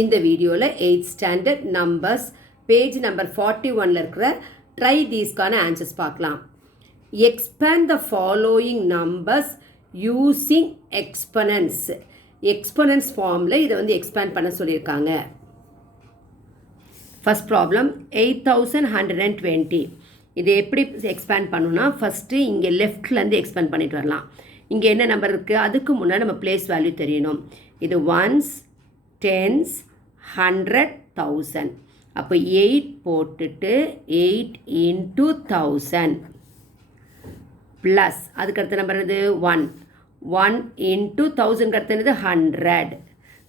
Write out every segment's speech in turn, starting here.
இந்த வீடியோவில் 8th standard numbers page number 41 இருக்கிற ட்ரை தீஸ்க்கான ஆன்சர்ஸ் பார்க்கலாம். Expand the following numbers using exponents. Exponents ஃபார்மில் இதை எக்ஸ்பேண்ட் பண்ண சொல்லியிருக்காங்க. First problem 8120. இதை எப்படி எக்ஸ்பேண்ட் பண்ணணும்னா ஃபஸ்ட்டு இங்கே லெஃப்ட்லேருந்து எக்ஸ்பேண்ட் பண்ணிட்டு வரலாம். இங்கே என்ன நம்பர் இருக்குது, அதுக்கு முன்னாடி நம்ம பிளேஸ் வேல்யூ தெரியணும். இது ஒன்ஸ், டென்ஸ், 100, 1000. அப்போ 8 போட்டுட்டு 8 into 1000 ப்ளஸ் அதுக்கடுத்த நம்பர் இது 1 into 1000 அடுத்தது 100.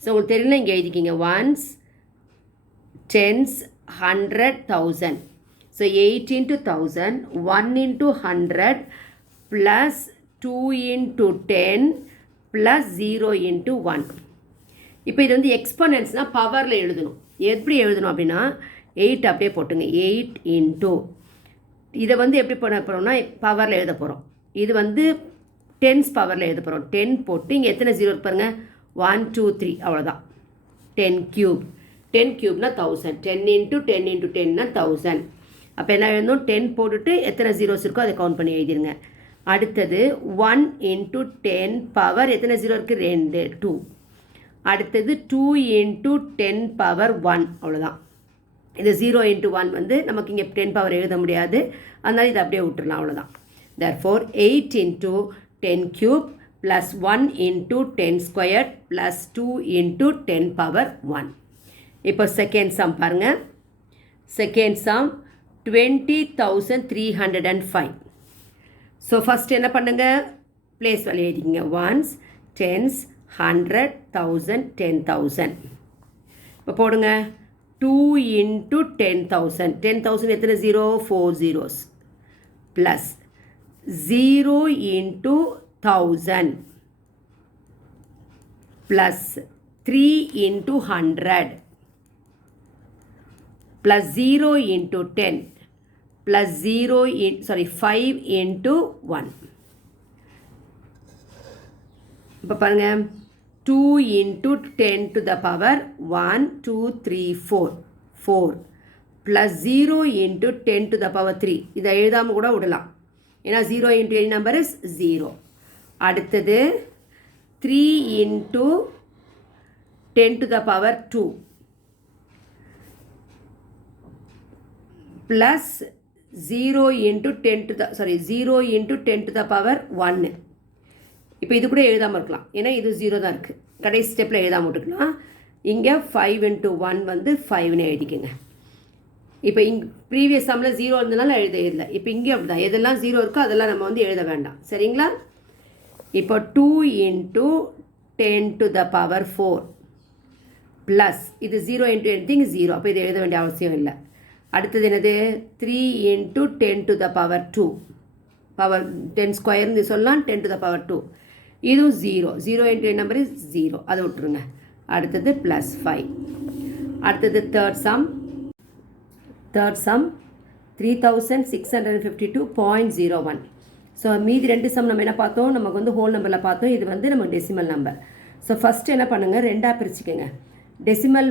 ஸோ உங்களுக்கு தெரியல, இங்கே எழுதிக்கிங்க ones, tens, 100, 1000. So 8 into 1000, 1 into 100 plus 2 into 10 plus 0 into 1. இப்போ இது எக்ஸ்பனன்ஸ்னால் பவரில் எழுதணும். எப்படி எழுதணும் அப்படின்னா 8 அப்படியே போட்டுங்க. 8 into இதை எப்படி பண்ண போகிறோம்னா பவரில் எழுத போகிறோம். இது டென்ஸ் பவரில் எழுத போகிறோம். 10 போட்டு இங்கே எத்தனை 0 இருப்பாருங்க, 1 2 3 அவ்வளோதான். 10 cube. 10 cube 1000. 10 into 10 into 10 1000. அப்போ என்ன எழுதணும், 10 போட்டுட்டு எத்தனை 0s இருக்கோ அதை கவுண்ட் பண்ணி எழுதிருங்க. அடுத்தது 1 into 10 பவர் எத்தனை 0 இருக்குது, 2 2. அடுத்தது 2 into 10 பவர் 1 அவ்வளோதான். இது 0 into 1 நமக்கு இங்கே 10 பவர் எழுத முடியாது, அதனால் இதை அப்படியே விட்டுடலாம், அவ்வளோதான். therefore 8 into 10 cube plus 1 into 10 squared plus 2 into 10 power 1. இப்போ செகண்ட் சம் பாருங்கள். Second sum 20,305. ஸோ ஃபஸ்ட் என்ன பண்ணுங்க, பிளேஸ் வேல்யூ எழுதிக்கிங்க. Ones, tens, 100, 1000, 10,000. இப்போ போடுங்க 2 into 10,000. 10,000 எத்தனை 0, 4 zeros plus 0 into 1000 plus 3 into 100 plus 0 into 10 plus 5 into 1. இப்போ பாருங்க 2 into 10 to the power 1 2 3 4 plus 0 into 10 to the power 3. இதை எழுதாமல் கூட விடலாம், ஏன்னா 0 into any number is 0. அடுத்தது 3 into 10 to the power 2 plus 0 into 10 to the power 1. இப்போ இது கூட எழுதாமல் இருக்கலாம், ஏன்னா இது 0 தான் இருக்குது. கடைசி ஸ்டெப்பில் எழுதாமல் விட்டுக்கலாம். இங்கே 5 into 1 5ன்னு எழுதிக்கோங்க. இப்போ ப்ரீவியஸ் சம்மில் 0 இருந்ததுனால எழுத. இப்போ இங்கே அப்படி தான், எதெல்லாம் 0 இருக்கோ அதெல்லாம் நம்ம எழுத வேண்டாம், சரிங்களா? இப்போ 2 into 10 to the power 4 plus இது 0 into anything 0, அப்போ இது எழுத வேண்டிய அவசியம் இல்லை. அடுத்தது என்னது, 3 into 10 to the power 2. Power 10 ஸ்கொயர்னு சொல்லலாம், 10 to the power 2. இதுவும் 0 into நம்பர் இஸ் 0, அதை விட்டுருங்க. அடுத்தது ப்ளஸ் 5. அடுத்தது தேர்ட் சம் 3652.01. ஸோ மீதி 2 சம் நம்ம என்ன பார்த்தோம், நமக்கு ஹோல் நம்பரில் பார்த்தோம். இது நமக்கு டெசிமல் நம்பர். ஸோ ஃபஸ்ட்டு என்ன பண்ணுங்கள், 2ஆக பிரிச்சுக்கோங்க. டெசிமல்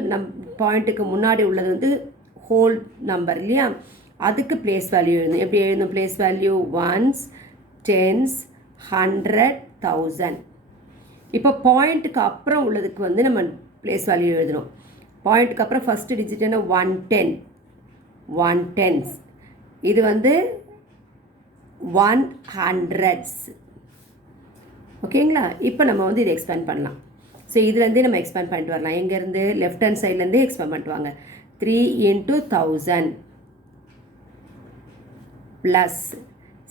பாயிண்ட்டுக்கு முன்னாடி உள்ளது ஹோல் நம்பர் இல்லையா, அதுக்கு பிளேஸ் வேல்யூ எழுதணும். எப்படி எழுதணும், பிளேஸ் வேல்யூ ஒன்ஸ், டென்ஸ், 100, 1000. இப்போ பாயிண்ட்டுக்கு அப்புறம் உள்ளதுக்கு நம்ம பிளேஸ் வேல்யூ எழுதணும். பாயிண்ட்டுக்கு அப்புறம் ஃபஸ்ட்டு டிஜிட் என்ன, 110, 110s. இது 100s. ஓகேங்களா? இப்போ நம்ம இதை எக்ஸ்பேண்ட் பண்ணலாம். ஸோ இதுலேருந்தே நம்ம எக்ஸ்பேண்ட் பண்ணிட்டு வரலாம். எங்கேருந்து, லெஃப்ட் ஹேண்ட் சைட்லேருந்தே எக்ஸ்பேண்ட் பண்ணிட்டு வாங்க. 3 into 1000 plus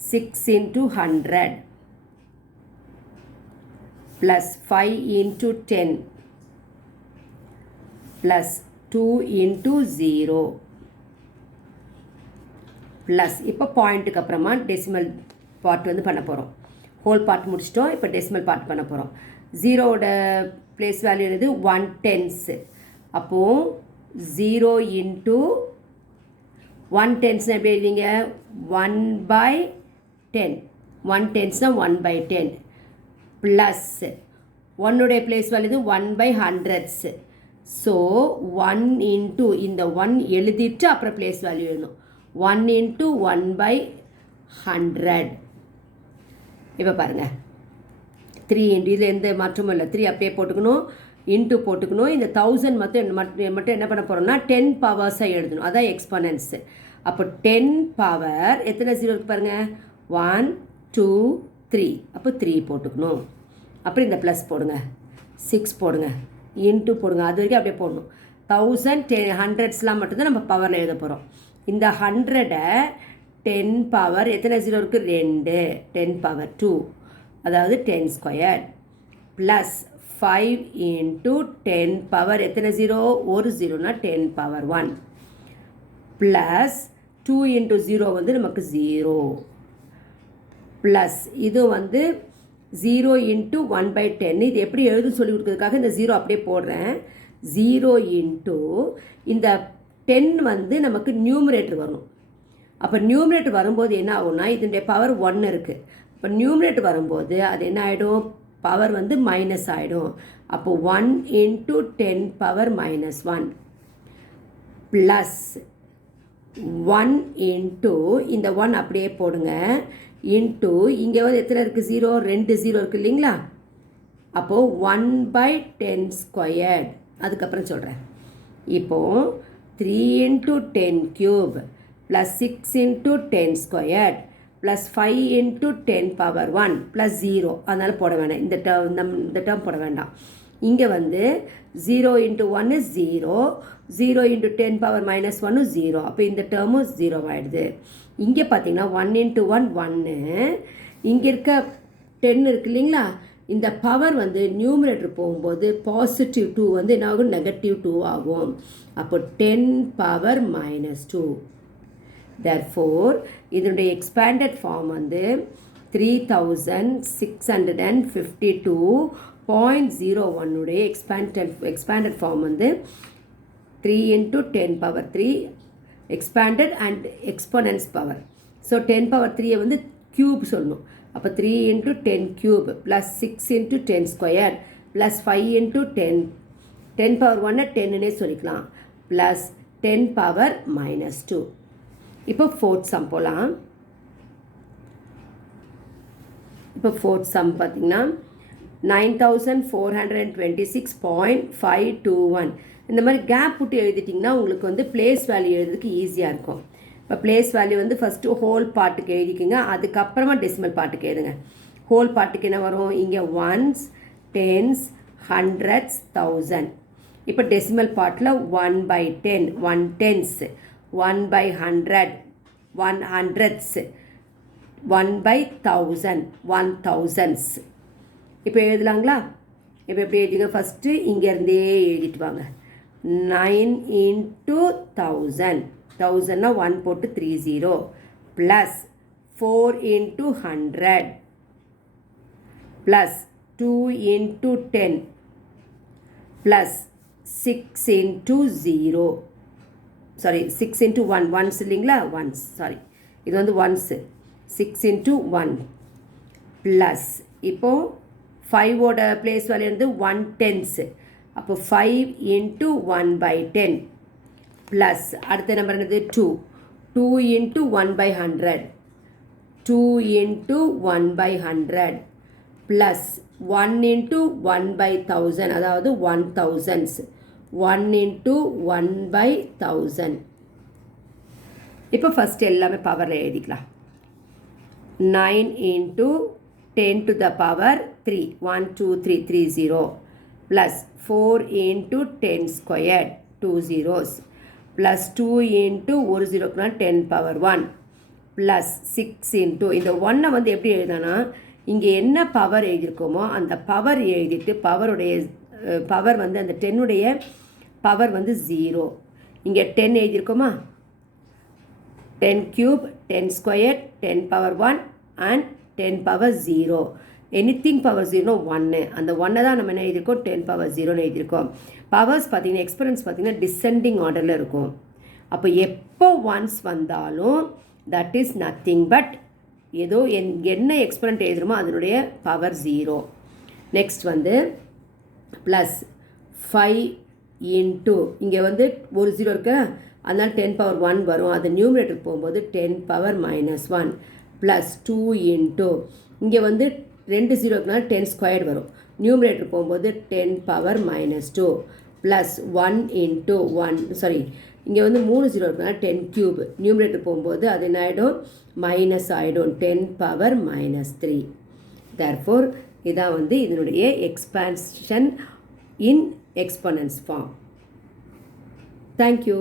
6 into 100 plus 5 into 10 plus 2 into 0 plus இப்போ பாயிண்ட்டுக்கு அப்புறமா டெசிமல் பார்ட் பண்ண போகிறோம். ஹோல் பார்ட் முடிச்சிட்டோம், இப்போ டெசிமல் பார்ட் பண்ண போகிறோம். 0ஓட பிளேஸ் வேல்யூ என்னது, 110s. அப்போது 0 into 110s எப்படி எழுதிங்க, 1/10. 110s 1/10 ப்ளஸ் 1உடைய place value 1/100s. So 1 into இந்த 1 எழுதிட்டு அப்புறம் பிளேஸ் வேல்யூ எழுதணும். 1 இன்ட்டு 1/100. இப்போ பாருங்கள் 3 இன்ட்டு இதில் எந்த மாற்றமும் இல்லை. 3 அப்படியே போட்டுக்கணும், இன்ட்டு போட்டுக்கணும். இந்த 1000 மட்டும் என்ன பண்ண போகிறோம்னா 10 பவர்ஸாக எழுதணும். அதான் எக்ஸ்பனன்ஸு. அப்போ 10 பவர் எத்தனை ஜீரோ இருக்குது பாருங்கள், 1 2 3. அப்போ 3 போட்டுக்கணும். அப்புறம் இந்த ப்ளஸ் போடுங்க, 6 போடுங்க, இன்ட்டு போடுங்க. அது வரைக்கும் அப்படியே போடணும். 1000 100ஸ்லாம் மட்டும்தான் நம்ம பவரில் எழுத போகிறோம். இந்த 100-ஐ 10 பவர் எத்தனை ஜீரோ இருக்குது, 2. 10 பவர் 2, அதாவது 10 ஸ்கொயர், ப்ளஸ் 5 இன்ட்டு 10 பவர் எத்தனை ஜீரோ, ஒரு ஜீரோனா 10 பவர் 1, ப்ளஸ் 2 இன்ட்டு 0 வந்து நமக்கு 0, ப்ளஸ் இது வந்து 0 இன்ட்டு 1/10. இது எப்படி எழுது சொல்லி கொடுக்கறதுக்காக இந்த 0 அப்படியே போடுறேன். 0 இன்ட்டு இந்த 10 வந்து நமக்கு நியூமரேட்டர் வரணும். அப்போ நியூமரேட்டர் வரும்போது என்ன ஆகும்னா இதனுடைய பவர் 1 இருக்குது. இப்போ நியூமரேட்டர் வரும்போது அது என்ன ஆகிடும், பவர் வந்து மைனஸ் ஆகிடும். அப்போது 1 இன்ட்டு 10 பவர் -1 ப்ளஸ் 1 இன்ட்டு இந்த 1 அப்படியே போடுங்க, இன்ட்டு இங்கே வந்து எத்தனை இருக்குது, 0, 2 0 இருக்குது இல்லைங்களா. அப்போது 1/10 ஸ்கொயர்ட். அதுக்கப்புறம் சொல்கிறேன். இப்போது 3 into 10 cube plus 6 into 10 squared plus 5 into 10 power 1 plus 0. அதனால் போட வேண்டாம், இந்த டேர்ம் போட வேண்டாம். இங்கே வந்து 0 இன்ட்டு 1 is 0, 0 இன்ட்டு 10 பவர் -1 0. அப்போ இந்த டேர்மும் 0 ஆகிடுது. இங்கே பார்த்தீங்கன்னா 1 இன்ட்டு 1 1, இங்கே இருக்க 10 இருக்குது இல்லைங்களா. இந்த பவர் வந்து நியூமரேட்டர் போகும்போது பாசிட்டிவ் 2 வந்து என்ன ஆகும், நெகட்டிவ் 2 ஆகும். அப்போ 10 பவர் -2. therefore இதனுடைய எக்ஸ்பேண்டட் ஃபார்ம் வந்து 3652.01 உடைய எக்ஸ்பேண்டட் ஃபார்ம் வந்து 3 into 10 power 3 expanded and exponents power. So 10 power 3 வந்து cube சொல்லணும். அப்போ 3 into 10 cube plus 6 into 10 square plus 5 into 10 power 1 10னே சொல்லிக்கலாம் plus 10 power -2. இப்போ fourth sum போலாம். இப்போ fourth sum பார்த்தீங்கன்னா 9426.521. இந்த மாதிரி கேப் விட்டு எழுதிட்டிங்கன்னா உங்களுக்கு வந்து பிளேஸ் வேல்யூ எழுதுறதுக்கு ஈஸியாக இருக்கும். இப்போ பிளேஸ் வேல்யூ வந்து ஃபஸ்ட்டு ஹோல் பார்ட்டுக்கு எழுதிக்கிங்க, அதுக்கப்புறமா டெசிமல் பார்ட்டுக்கு எழுதுங்க. ஹோல் பார்ட்டுக்கு என்ன வரும், இங்கே ஒன்ஸ், டென்ஸ், ஹண்ட்ரட்ஸ், 1000. இப்போ டெசிமல் பார்ட்டில் 1/10 1 டென்ஸ், 1/100 1 ஹண்ட்ரட்ஸ், 1/1000 1 thousands. இப்போ எழுதலாங்களா. இப்போ எப்படி எழுதிங்க, ஃபஸ்ட்டு இங்கேருந்தே எழுதிட்டு வாங்க. 9 into 1000, 1000னா 1 போட்டு 30 plus 4 into 100 plus 2 into 10 plus 6 into 0, sorry 6 into 1 once இல்லைங்களா, ஒன்ஸ், சாரி இது வந்து ஒன்ஸு, 6 into 1 ப்ளஸ் இப்போது 5ஓட பிளேஸ் வேல்யூ வந்து 1 டென்ஸு. அப்போ 5 into 1/10 ப்ளஸ் அடுத்த நம்பர் என்னது 2 into 1/100 2 into 1/100 ப்ளஸ் 1 into 1/1000 அதாவது 1 thousands, 1 into 1/1000. இப்போ ஃபஸ்ட் எல்லாமே பவரில் எழுதிக்கலாம். 9 into 10 to the power 3 1 2 3 30 plus 4 into 10 squared 2 zeros plus 2 into 1 0 10 power 1 plus 6 into இந்த 1 வந்து எப்படி எழுதனா, இங்கே என்ன பவர் எழுதியிருக்கோமோ அந்த பவர் எழுதிட்டு பவருடைய பவர் வந்து அந்த 10உடைய பவர் வந்து 0. இங்கே 10 எழுதியிருக்கோமா, 10 cube 10 squared 10 power 1 and 10 power 0. Anything power 0 1, அந்த 1 தான் நம்ம என்ன எழுதியிருக்கோம் 10 பவர் 0ன்னு எழுதியிருக்கோம். பவர்ஸ் பார்த்தீங்கன்னா எக்ஸ்பெரன்ஸ் பார்த்தீங்கன்னா டிசெண்டிங் ஆர்டரில் இருக்கும். அப்போ எப்போ ஒன்ஸ் வந்தாலும் தட் இஸ் நத்திங் பட் ஏதோ என்ன எக்ஸ்பெரண்ட் எழுதுகிறோமோ அதனுடைய பவர் 0. நெக்ஸ்ட் வந்து ப்ளஸ் 5 இன்ட்டு இங்கே வந்து ஒரு ஜீரோ இருக்கா, அதனால் 10^1 வரும். அது நியூமரேட்டருக்கு போகும்போது 10^-1 ப்ளஸ் 2 இன்ட்டு இங்கே வந்து 2 ஜீரோ இருக்குனால 10² வரும். நியூமரேட்டர் போகும்போது 10^-2 ப்ளஸ் 1 இன்ட்டு 1 சாரி இங்கே வந்து 3 ஜீரோ இருக்குனால 10³ நியூமரேட்டர் போகும்போது அது என்ன ஆகிடும், மைனஸ் ஆகிடும், 10^-3. தேர்ஃபோர் இதான் வந்து இதனுடைய எக்ஸ்பான்ஷன் இன் எக்ஸ்பொனன்ஸ் ஃபார்ம். தேங்க்யூ.